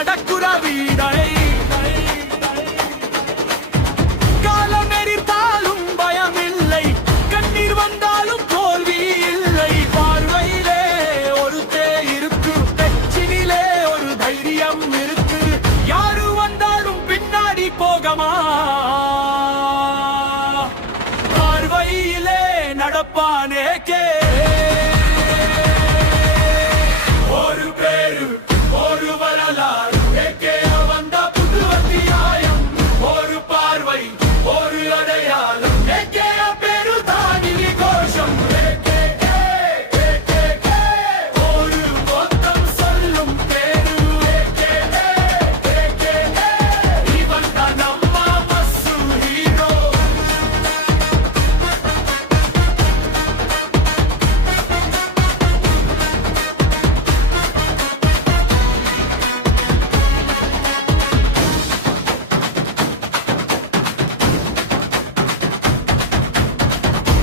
நடக்குற வீடை காலம் எரித்தாலும் பயமில்லை, கண்ணீர் வந்தாலும் தோல்வி இல்லை. பார்வையிலே ஒரு தேர் இருக்கு, பெச்சினிலே ஒரு தைரியம் இருக்கு. யாரு வந்தாலும் பின்னாடி போகமா, பார்வையிலே நடப்பானே கே. ஒரு பேரு ஒரு வரலாறு, வந்த புது அத்தியாயம். ஒரு பார்வை ஒரு அடையாளம், பேரு தானி கோஷம். ஒரு மொத்தம் சொல்லும் பேரு, இவன் தான் நம்ம மசு ஹீரோ.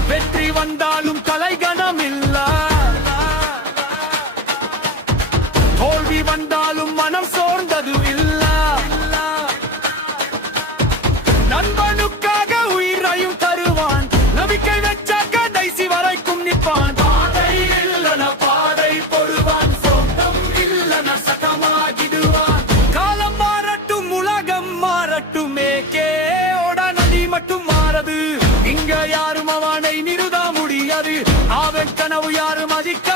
வெற்றி வந்தாலும் தலைகணம் இல்ல, தோல்வி வந்தாலும் மனம் சோர்ந்தது இல்ல. நண்பனுக்காக உயிரையும் தருவான், நம்பிக்கை வச்ச கடைசி வரைக்கும் நிற்பான். பாதை இல்லன பாதை போடுவான், சொந்தம் இல்லன சகமாகிடுவான். காலம் மாறட்டும் உலகம் மாறட்டுமே, கேட நதி மட்டும் மாறது. இங்க யாரும் அவனை நிறுத்த முடியாது, அவன் கனவு யாரும் மதிக்க